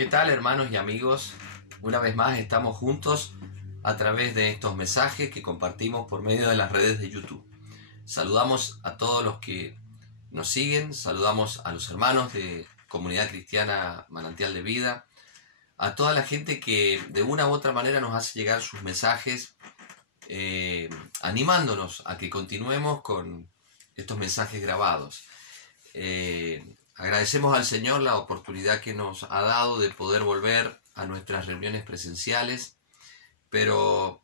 ¿Qué tal, hermanos y amigos? Una vez más estamos juntos a través de estos mensajes que compartimos por medio de las redes de YouTube. Saludamos a todos los que nos siguen, saludamos a los hermanos de Comunidad Cristiana Manantial de Vida, a toda la gente que de una u otra manera nos hace llegar sus mensajes, animándonos a que continuemos con estos mensajes grabados. Agradecemos al Señor la oportunidad que nos ha dado de poder volver a nuestras reuniones presenciales, pero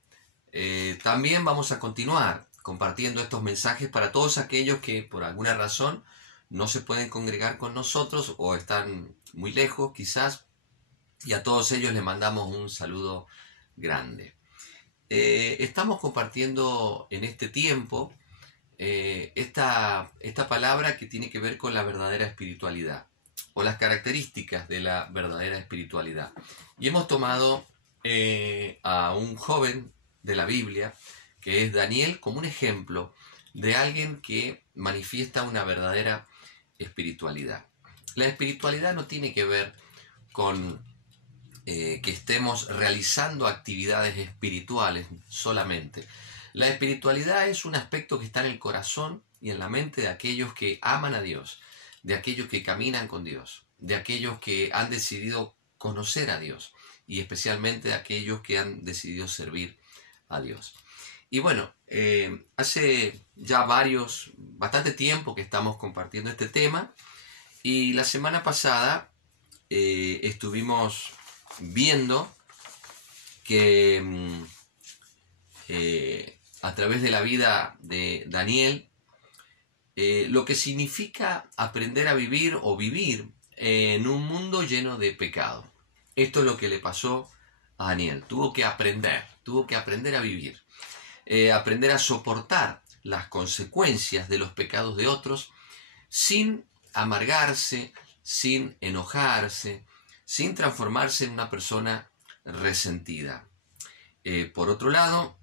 también vamos a continuar compartiendo estos mensajes para todos aquellos que por alguna razón no se pueden congregar con nosotros o están muy lejos quizás, y a todos ellos les mandamos un saludo grande. Estamos compartiendo en este tiempo esta palabra que tiene que ver con la verdadera espiritualidad o las características de la verdadera espiritualidad. Y hemos tomado a un joven de la Biblia que es Daniel como un ejemplo de alguien que manifiesta una verdadera espiritualidad. La espiritualidad no tiene que ver con que estemos realizando actividades espirituales solamente. La espiritualidad es un aspecto que está en el corazón y en la mente de aquellos que aman a Dios, de aquellos que caminan con Dios, de aquellos que han decidido conocer a Dios y especialmente de aquellos que han decidido servir a Dios. Y bueno, hace ya bastante tiempo que estamos compartiendo este tema y la semana pasada estuvimos viendo que a través de la vida de Daniel, lo que significa aprender a vivir o vivir en un mundo lleno de pecado. Esto es lo que le pasó a Daniel. Tuvo que aprender a vivir, aprender a soportar las consecuencias de los pecados de otros sin amargarse, sin enojarse, sin transformarse en una persona resentida. Por otro lado,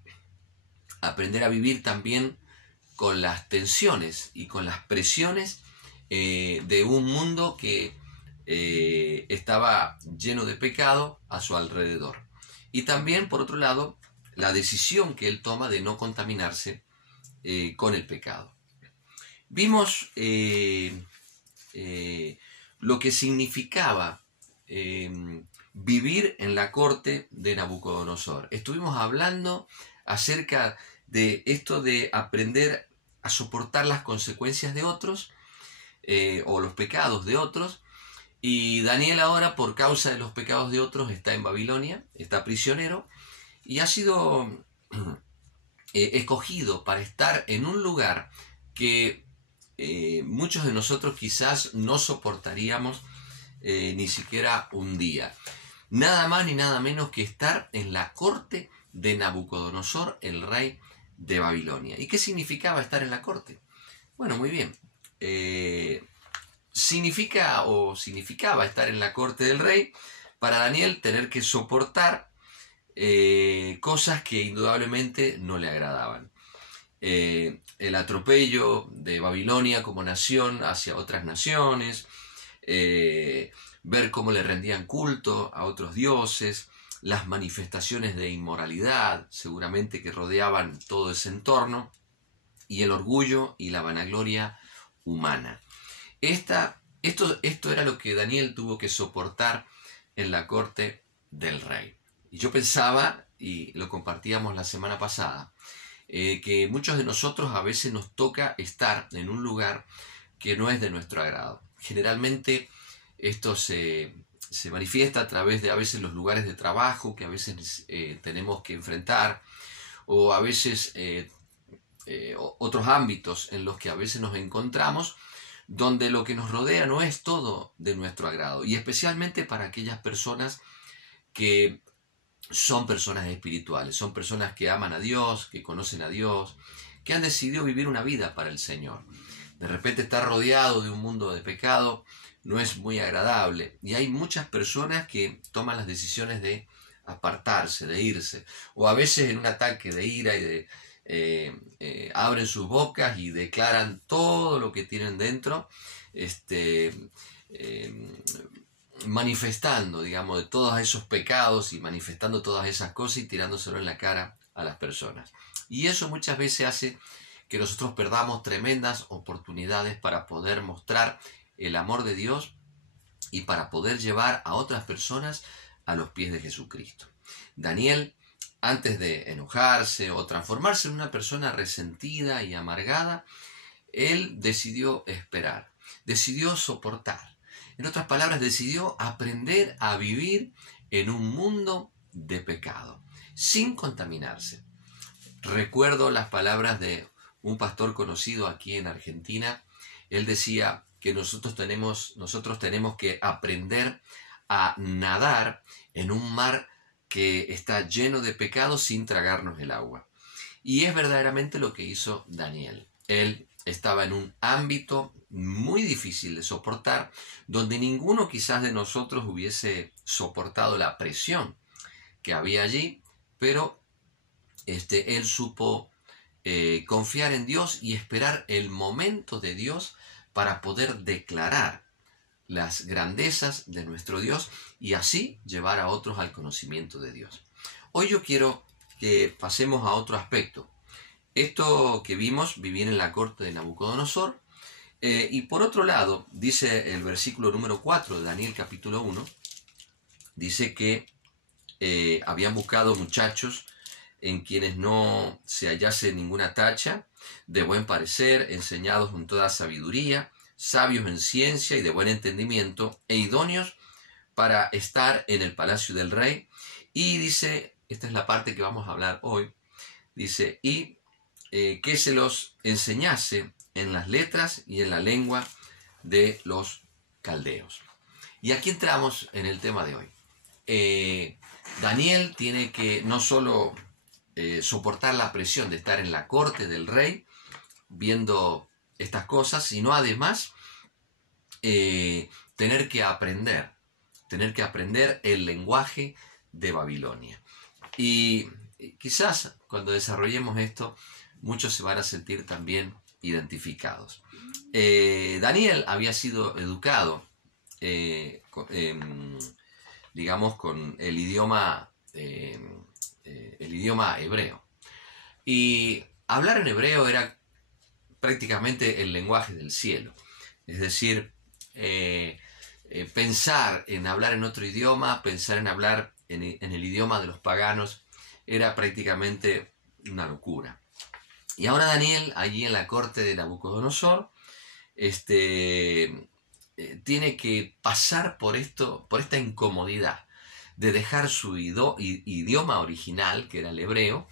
aprender a vivir también con las tensiones y con las presiones de un mundo que estaba lleno de pecado a su alrededor. Y también, por otro lado, la decisión que él toma de no contaminarse con el pecado. Vimos lo que significaba vivir en la corte de Nabucodonosor. Estuvimos hablando acerca de esto de aprender a soportar las consecuencias de otros o los pecados de otros. Y Daniel ahora, por causa de los pecados de otros, está en Babilonia, está prisionero y ha sido escogido para estar en un lugar que muchos de nosotros quizás no soportaríamos ni siquiera un día. Nada más ni nada menos que estar en la corte de Nabucodonosor, el rey de Babilonia. ¿Y qué significaba estar en la corte? Bueno, muy bien. Significaba estar en la corte del rey para Daniel tener que soportar cosas que indudablemente no le agradaban. El atropello de Babilonia como nación hacia otras naciones, ver cómo le rendían culto a otros dioses, las manifestaciones de inmoralidad seguramente que rodeaban todo ese entorno, y el orgullo y la vanagloria humana. Esto era lo que Daniel tuvo que soportar en la corte del rey. Y yo pensaba, y lo compartíamos la semana pasada, que muchos de nosotros a veces nos toca estar en un lugar que no es de nuestro agrado. Generalmente esto se manifiesta a través de a veces los lugares de trabajo que a veces tenemos que enfrentar, o a veces otros ámbitos en los que a veces nos encontramos, donde lo que nos rodea no es todo de nuestro agrado, y especialmente para aquellas personas que son personas espirituales, son personas que aman a Dios, que conocen a Dios, que han decidido vivir una vida para el Señor. De repente estar rodeado de un mundo de pecado no es muy agradable, y hay muchas personas que toman las decisiones de apartarse, de irse, o a veces en un ataque de ira y abren sus bocas y declaran todo lo que tienen dentro, manifestando, digamos, de todos esos pecados y manifestando todas esas cosas y tirándoselo en la cara a las personas. Y eso muchas veces hace que nosotros perdamos tremendas oportunidades para poder mostrar el amor de Dios y para poder llevar a otras personas a los pies de Jesucristo. Daniel, antes de enojarse o transformarse en una persona resentida y amargada, él decidió esperar, decidió soportar. En otras palabras, decidió aprender a vivir en un mundo de pecado, sin contaminarse. Recuerdo las palabras de un pastor conocido aquí en Argentina. Él decía que nosotros tenemos que aprender a nadar en un mar que está lleno de pecado sin tragarnos el agua. Y es verdaderamente lo que hizo Daniel. Él estaba en un ámbito muy difícil de soportar, donde ninguno quizás de nosotros hubiese soportado la presión que había allí, pero él supo confiar en Dios y esperar el momento de Dios para poder declarar las grandezas de nuestro Dios y así llevar a otros al conocimiento de Dios. Hoy yo quiero que pasemos a otro aspecto. Esto que vimos, vivir en la corte de Nabucodonosor, y por otro lado, dice el versículo número 4 de Daniel capítulo 1, dice que habían buscado muchachos en quienes no se hallase ninguna tacha, de buen parecer, enseñados en toda sabiduría, sabios en ciencia y de buen entendimiento, e idóneos para estar en el palacio del rey. Y dice, esta es la parte que vamos a hablar hoy, dice, y que se los enseñase en las letras y en la lengua de los caldeos. Y aquí entramos en el tema de hoy. Daniel tiene que no solo soportar la presión de estar en la corte del rey, viendo estas cosas, sino además tener que aprender el lenguaje de Babilonia. Y quizás cuando desarrollemos esto, muchos se van a sentir también identificados. Daniel había sido educado, digamos, con el idioma hebreo. Y hablar en hebreo era prácticamente el lenguaje del cielo. Es decir, pensar en hablar en otro idioma, pensar en hablar en el idioma de los paganos, era prácticamente una locura. Y ahora Daniel, allí en la corte de Nabucodonosor, tiene que pasar por esta incomodidad de dejar su idioma original, que era el hebreo,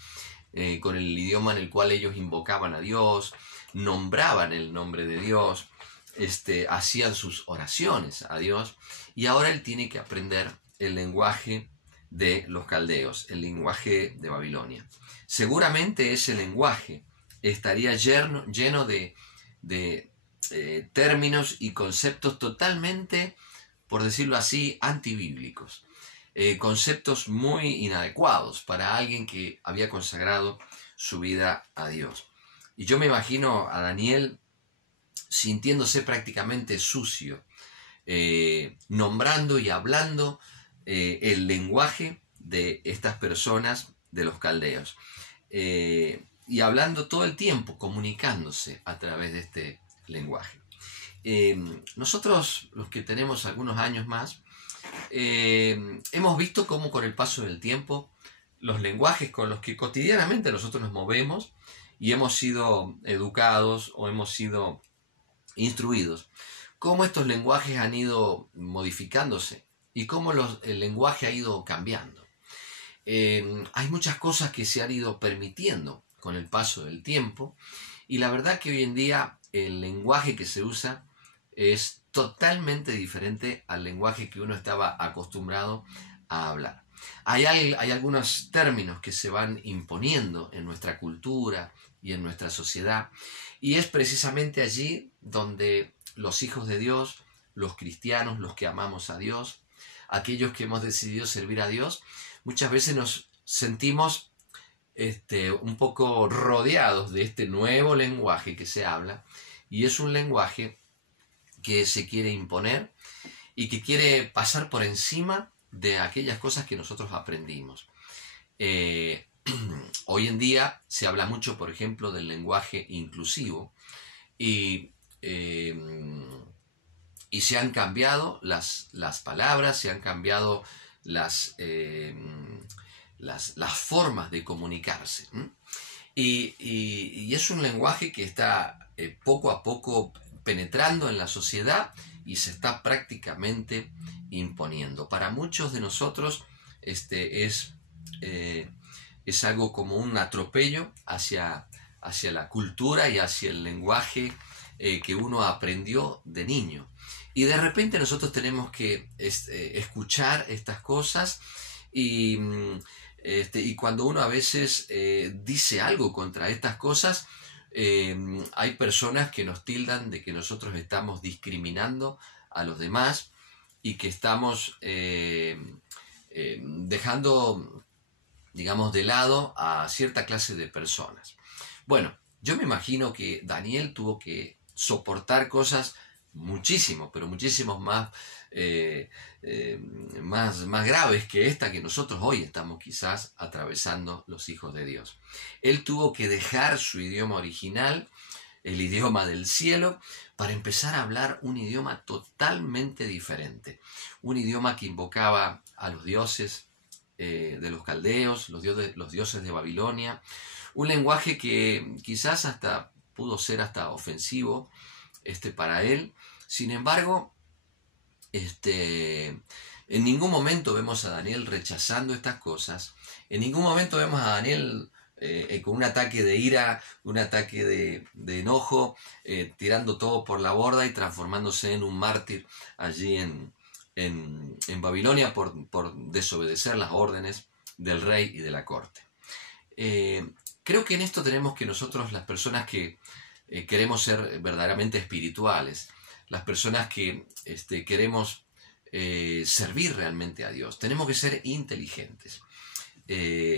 con el idioma en el cual ellos invocaban a Dios, nombraban el nombre de Dios, hacían sus oraciones a Dios, y ahora él tiene que aprender el lenguaje de los caldeos, el lenguaje de Babilonia. Seguramente ese lenguaje estaría lleno de términos y conceptos totalmente, por decirlo así, antibíblicos. Conceptos muy inadecuados para alguien que había consagrado su vida a Dios. Y yo me imagino a Daniel sintiéndose prácticamente sucio, nombrando y hablando el lenguaje de estas personas, de los caldeos, y hablando todo el tiempo, comunicándose a través de este lenguaje. Nosotros, los que tenemos algunos años más, hemos visto cómo con el paso del tiempo los lenguajes con los que cotidianamente nosotros nos movemos y hemos sido educados o hemos sido instruidos, cómo estos lenguajes han ido modificándose y cómo el lenguaje ha ido cambiando. Hay muchas cosas que se han ido permitiendo con el paso del tiempo y la verdad que hoy en día el lenguaje que se usa es totalmente diferente al lenguaje que uno estaba acostumbrado a hablar. Hay algunos términos que se van imponiendo en nuestra cultura y en nuestra sociedad, y es precisamente allí donde los hijos de Dios, los cristianos, los que amamos a Dios, aquellos que hemos decidido servir a Dios, muchas veces nos sentimos un poco rodeados de este nuevo lenguaje que se habla, y es un lenguaje que se quiere imponer y que quiere pasar por encima de aquellas cosas que nosotros aprendimos. Hoy en día se habla mucho, por ejemplo, del lenguaje inclusivo y se han cambiado las palabras, se han cambiado las formas de comunicarse. Y es un lenguaje que está poco a poco penetrando en la sociedad y se está prácticamente imponiendo. Para muchos de nosotros es algo como un atropello hacia la cultura y hacia el lenguaje que uno aprendió de niño. Y de repente nosotros tenemos que escuchar estas cosas y cuando uno a veces dice algo contra estas cosas, hay personas que nos tildan de que nosotros estamos discriminando a los demás y que estamos dejando digamos, de lado a cierta clase de personas. Bueno, yo me imagino que Daniel tuvo que soportar cosas muchísimo, pero muchísimos más, eh, más graves que esta que nosotros hoy estamos quizás atravesando los hijos de Dios. Él tuvo que dejar su idioma original, el idioma del cielo, para empezar a hablar un idioma totalmente diferente, un idioma que invocaba a los dioses de los caldeos, los dioses de Babilonia, un lenguaje que quizás hasta pudo ser hasta ofensivo para él. Sin embargo, en ningún momento vemos a Daniel rechazando estas cosas, en ningún momento vemos a Daniel con un ataque de ira, un ataque de enojo, tirando todo por la borda y transformándose en un mártir allí en Babilonia por desobedecer las órdenes del rey y de la corte. Creo que en esto tenemos que nosotros, las personas que queremos ser verdaderamente espirituales, las personas que queremos servir realmente a Dios, tenemos que ser inteligentes.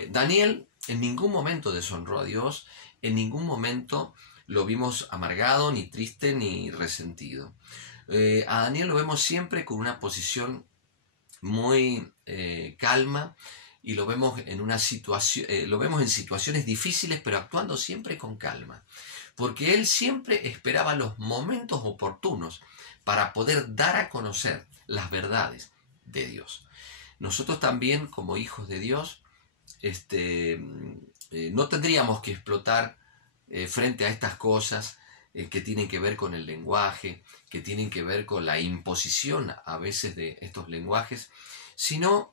Daniel en ningún momento deshonró a Dios, en ningún momento lo vimos amargado, ni triste, ni resentido. A Daniel lo vemos siempre con una posición muy calma, y lo vemos en una situación, lo vemos en situaciones difíciles, pero actuando siempre con calma, porque él siempre esperaba los momentos oportunos para poder dar a conocer las verdades de Dios. Nosotros también, como hijos de Dios, no tendríamos que explotar frente a estas cosas que tienen que ver con el lenguaje, que tienen que ver con la imposición a veces de estos lenguajes, sino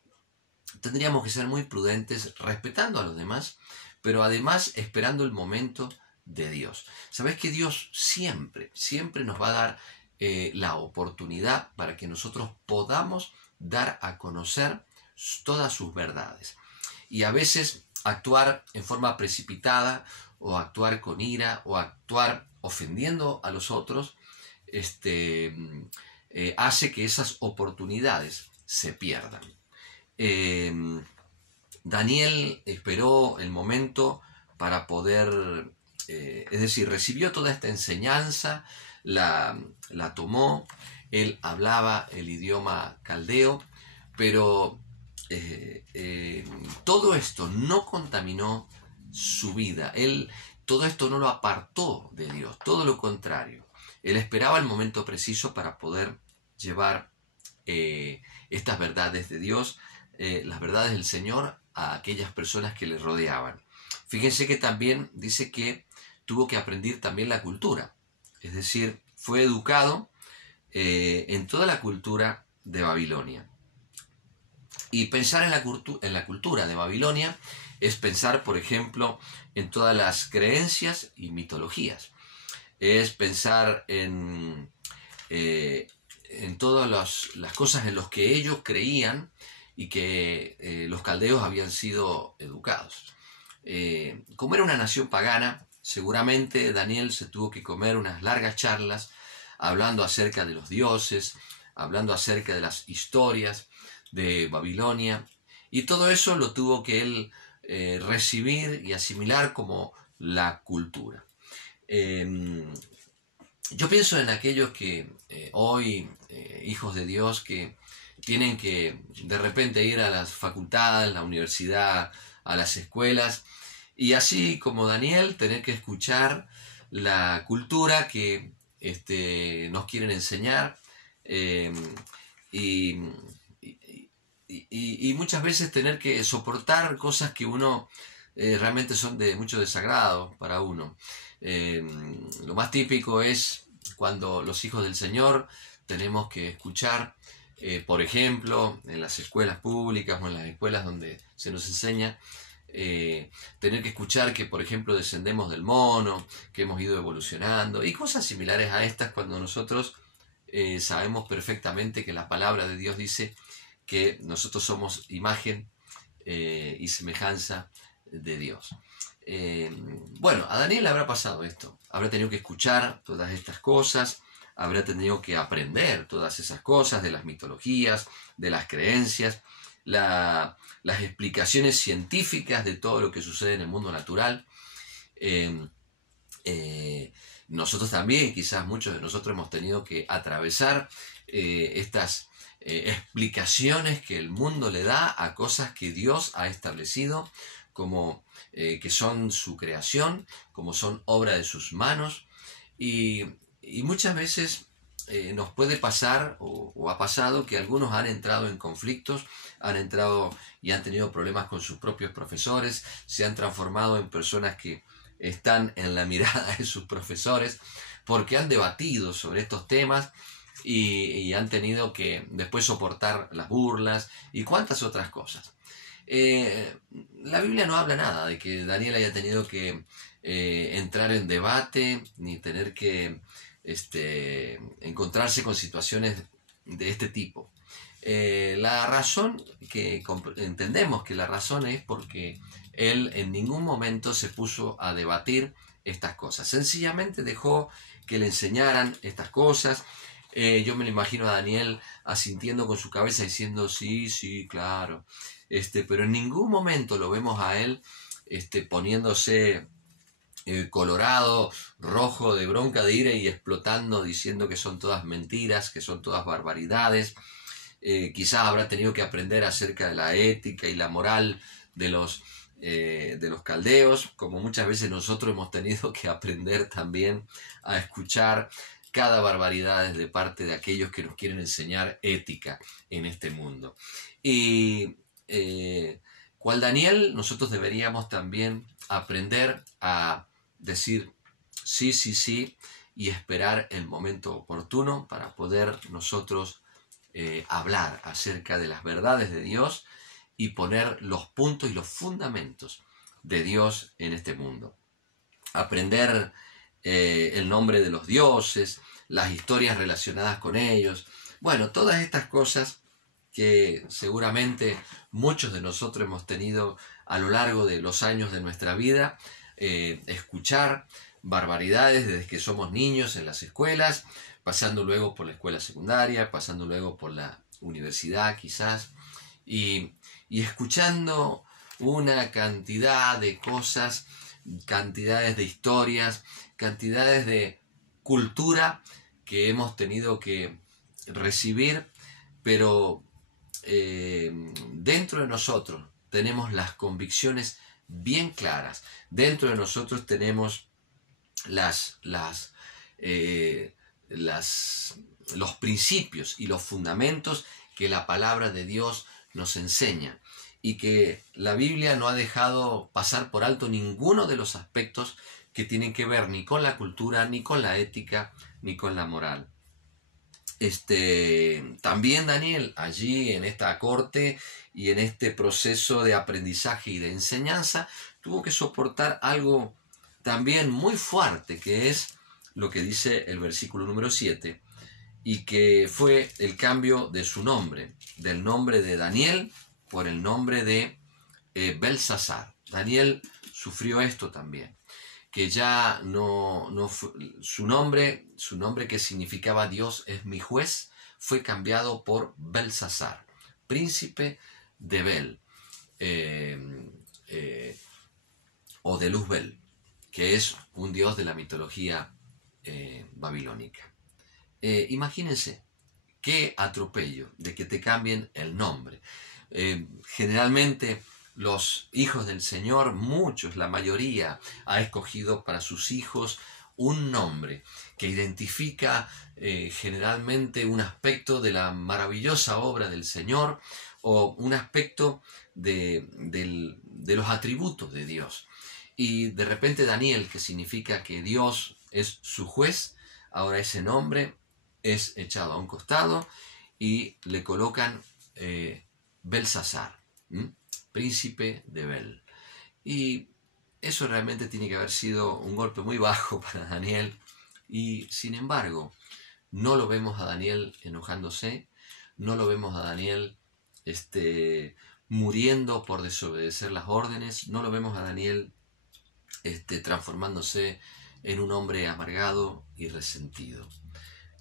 tendríamos que ser muy prudentes, respetando a los demás, pero además esperando el momento de Dios. Sabes que Dios siempre, siempre nos va a dar la oportunidad para que nosotros podamos dar a conocer todas sus verdades. Y a veces actuar en forma precipitada, o actuar con ira, o actuar ofendiendo a los otros, hace que esas oportunidades se pierdan. Daniel esperó el momento para poder, es decir, recibió toda esta enseñanza, la tomó, él hablaba el idioma caldeo, pero todo esto no contaminó su vida, todo esto no lo apartó de Dios, todo lo contrario. Él esperaba el momento preciso para poder llevar estas verdades de Dios, las verdades del Señor, a aquellas personas que le rodeaban. Fíjense que también dice que tuvo que aprender también la cultura, es decir, fue educado en toda la cultura de Babilonia. Y pensar en la cultura de Babilonia es pensar, por ejemplo, en todas las creencias y mitologías. Es pensar en todas las cosas en las que ellos creían y que los caldeos habían sido educados. Como era una nación pagana, seguramente Daniel se tuvo que comer unas largas charlas hablando acerca de los dioses, hablando acerca de las historias de Babilonia, y todo eso lo tuvo que él recibir y asimilar como la cultura. Yo pienso en aquellos que hoy, hijos de Dios, que tienen que de repente ir a las facultades, la universidad, a las escuelas, y así como Daniel, tener que escuchar la cultura que nos quieren enseñar, y muchas veces tener que soportar cosas que uno realmente son de mucho desagrado para uno. Lo más típico es cuando los hijos del Señor tenemos que escuchar, por ejemplo, en las escuelas públicas o en las escuelas donde se nos enseña, tener que escuchar que, por ejemplo, descendemos del mono, que hemos ido evolucionando, y cosas similares a estas, cuando nosotros sabemos perfectamente que la palabra de Dios dice que nosotros somos imagen y semejanza de Dios. Bueno, a Daniel le habrá pasado esto, habrá tenido que escuchar todas estas cosas, habrá tenido que aprender todas esas cosas de las mitologías, de las creencias, las explicaciones científicas de todo lo que sucede en el mundo natural. Nosotros también, quizás muchos de nosotros hemos tenido que atravesar estas explicaciones que el mundo le da a cosas que Dios ha establecido como que son su creación, como son obra de sus manos, y muchas veces nos puede pasar o ha pasado que algunos han entrado en conflictos, han entrado y han tenido problemas con sus propios profesores, se han transformado en personas que están en la mirada de sus profesores porque han debatido sobre estos temas y han tenido que después soportar las burlas y cuantas otras cosas. La Biblia no habla nada de que Daniel haya tenido que entrar en debate ni tener que encontrarse con situaciones de este tipo. La razón que entendemos que la razón es porque él en ningún momento se puso a debatir estas cosas. Sencillamente dejó que le enseñaran estas cosas. Yo me lo imagino a Daniel asintiendo con su cabeza diciendo sí, sí, claro. Pero en ningún momento lo vemos a él poniéndose colorado, rojo de bronca, de ira y explotando diciendo que son todas mentiras, que son todas barbaridades. Quizás habrá tenido que aprender acerca de la ética y la moral de los caldeos, como muchas veces nosotros hemos tenido que aprender también a escuchar cada barbaridad de parte de aquellos que nos quieren enseñar ética en este mundo. Y cual Daniel, nosotros deberíamos también aprender a decir sí, sí, sí y esperar el momento oportuno para poder nosotros hablar acerca de las verdades de Dios y poner los puntos y los fundamentos de Dios en este mundo. Aprender el nombre de los dioses, las historias relacionadas con ellos. Bueno, todas estas cosas que seguramente muchos de nosotros hemos tenido a lo largo de los años de nuestra vida, escuchar barbaridades desde que somos niños en las escuelas, pasando luego por la escuela secundaria, pasando luego por la universidad quizás, y escuchando una cantidad de cosas, cantidades de historias, cantidades de cultura que hemos tenido que recibir, pero dentro de nosotros tenemos las convicciones bien claras, dentro de nosotros tenemos los principios y los fundamentos que la palabra de Dios nos enseña y que la Biblia no ha dejado pasar por alto ninguno de los aspectos que tienen que ver ni con la cultura, ni con la ética, ni con la moral. También Daniel, allí en esta corte y en este proceso de aprendizaje y de enseñanza, tuvo que soportar algo también muy fuerte, que es lo que dice el versículo número 7, y que fue el cambio de su nombre, del nombre de Daniel por el nombre de Belsasar. Daniel sufrió esto también, que ya su nombre que significaba Dios es mi juez, fue cambiado por Belsasar, príncipe de Bel, o de Luzbel, que es un dios de la mitología babilónica. Imagínense qué atropello de que te cambien el nombre. Generalmente los hijos del Señor, muchos, la mayoría, ha escogido para sus hijos un nombre que identifica generalmente un aspecto de la maravillosa obra del Señor o un aspecto de los atributos de Dios. Y de repente Daniel, que significa que Dios es su juez, ahora ese nombre es echado a un costado y le colocan Belsasar, príncipe de Bel. Y eso realmente tiene que haber sido un golpe muy bajo para Daniel, y sin embargo no lo vemos a Daniel enojándose, no lo vemos a Daniel muriendo por desobedecer las órdenes, no lo vemos a Daniel transformándose en un hombre amargado y resentido.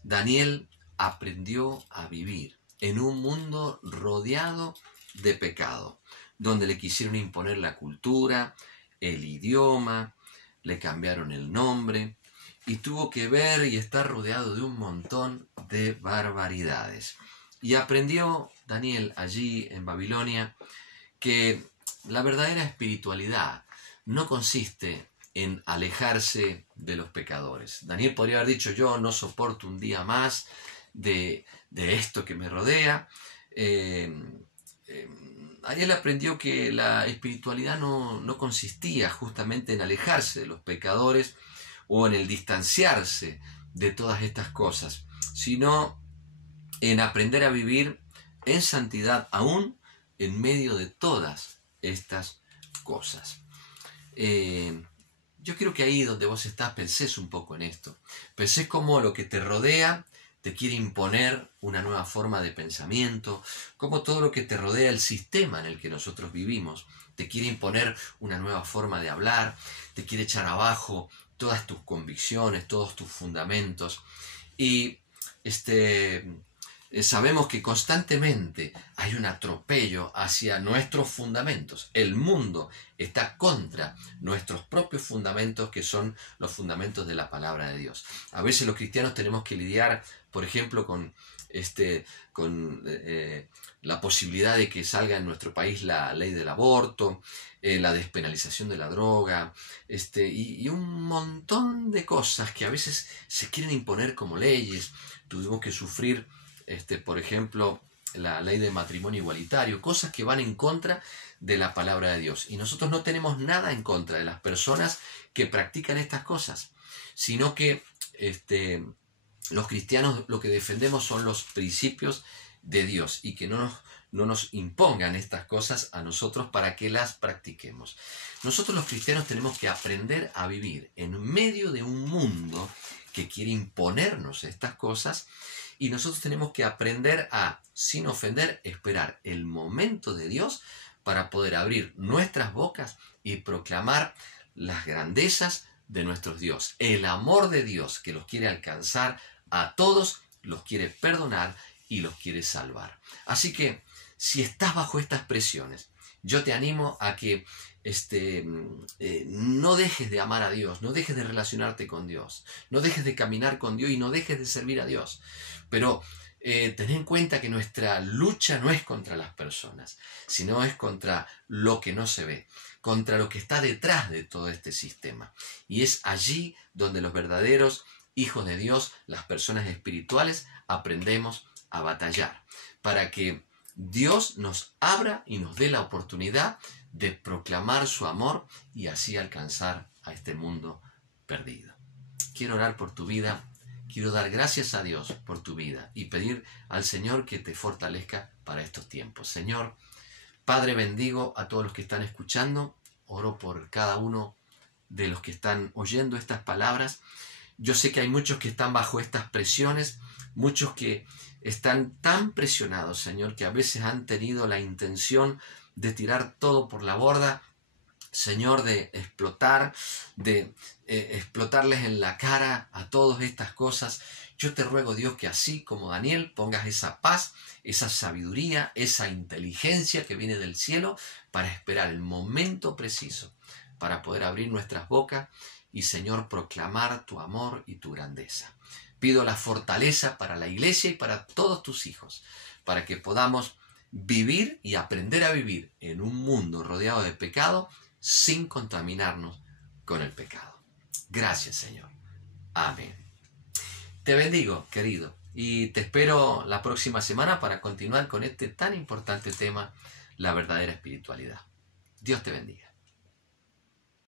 Daniel aprendió a vivir en un mundo rodeado de pecado, donde le quisieron imponer la cultura, el idioma, le cambiaron el nombre y tuvo que ver y estar rodeado de un montón de barbaridades. Y aprendió Daniel allí en Babilonia que la verdadera espiritualidad no consiste en alejarse de los pecadores. Daniel podría haber dicho: yo no soporto un día más de esto que me rodea. Ahí él aprendió que la espiritualidad no consistía justamente en alejarse de los pecadores o en el distanciarse de todas estas cosas, sino en aprender a vivir en santidad aún en medio de todas estas cosas. Yo quiero que ahí donde vos estás pensés un poco en esto. Pensés cómo lo que te rodea te quiere imponer una nueva forma de pensamiento, cómo todo lo que te rodea, el sistema en el que nosotros vivimos, te quiere imponer una nueva forma de hablar, te quiere echar abajo todas tus convicciones, todos tus fundamentos. Y sabemos que constantemente hay un atropello hacia nuestros fundamentos. El mundo está contra nuestros propios fundamentos, que son los fundamentos de la palabra de Dios. A veces los cristianos tenemos que lidiar, por ejemplo, con la posibilidad de que salga en nuestro país la ley del aborto, la despenalización de la droga, y un montón de cosas que a veces se quieren imponer como leyes. Tuvimos que sufrir por ejemplo, la ley de matrimonio igualitario, cosas que van en contra de la palabra de Dios. Y nosotros no tenemos nada en contra de las personas que practican estas cosas, sino que los cristianos lo que defendemos son los principios de Dios y que no nos impongan estas cosas a nosotros para que las practiquemos. Nosotros los cristianos tenemos que aprender a vivir en medio de un mundo que quiere imponernos estas cosas. Y nosotros tenemos que aprender a, sin ofender, esperar el momento de Dios para poder abrir nuestras bocas y proclamar las grandezas de nuestro Dios. El amor de Dios que los quiere alcanzar a todos, los quiere perdonar y los quiere salvar. Así que, si estás bajo estas presiones, yo te animo a que no dejes de amar a Dios, no dejes de relacionarte con Dios, no dejes de caminar con Dios y no dejes de servir a Dios. Pero ten en cuenta que nuestra lucha no es contra las personas, sino es contra lo que no se ve, contra lo que está detrás de todo este sistema. Y es allí donde los verdaderos hijos de Dios, las personas espirituales, aprendemos a batallar, para que Dios nos abra y nos dé la oportunidad de proclamar su amor y así alcanzar a este mundo perdido. Quiero orar por tu vida, quiero dar gracias a Dios por tu vida y pedir al Señor que te fortalezca para estos tiempos. Señor, Padre, bendigo a todos los que están escuchando, oro por cada uno de los que están oyendo estas palabras. Yo sé que hay muchos que están bajo estas presiones, muchos que están tan presionados, Señor, que a veces han tenido la intención de tirar todo por la borda, Señor, de explotar, de explotarles en la cara a todas estas cosas. Yo te ruego, Dios, que así como Daniel pongas esa paz, esa sabiduría, esa inteligencia que viene del cielo para esperar el momento preciso para poder abrir nuestras bocas y, Señor, proclamar tu amor y tu grandeza. Pido la fortaleza para la iglesia y para todos tus hijos, para que podamos vivir y aprender a vivir en un mundo rodeado de pecado sin contaminarnos con el pecado. Gracias, Señor. Amén. Te bendigo, querido, y te espero la próxima semana para continuar con este tan importante tema, la verdadera espiritualidad. Dios te bendiga.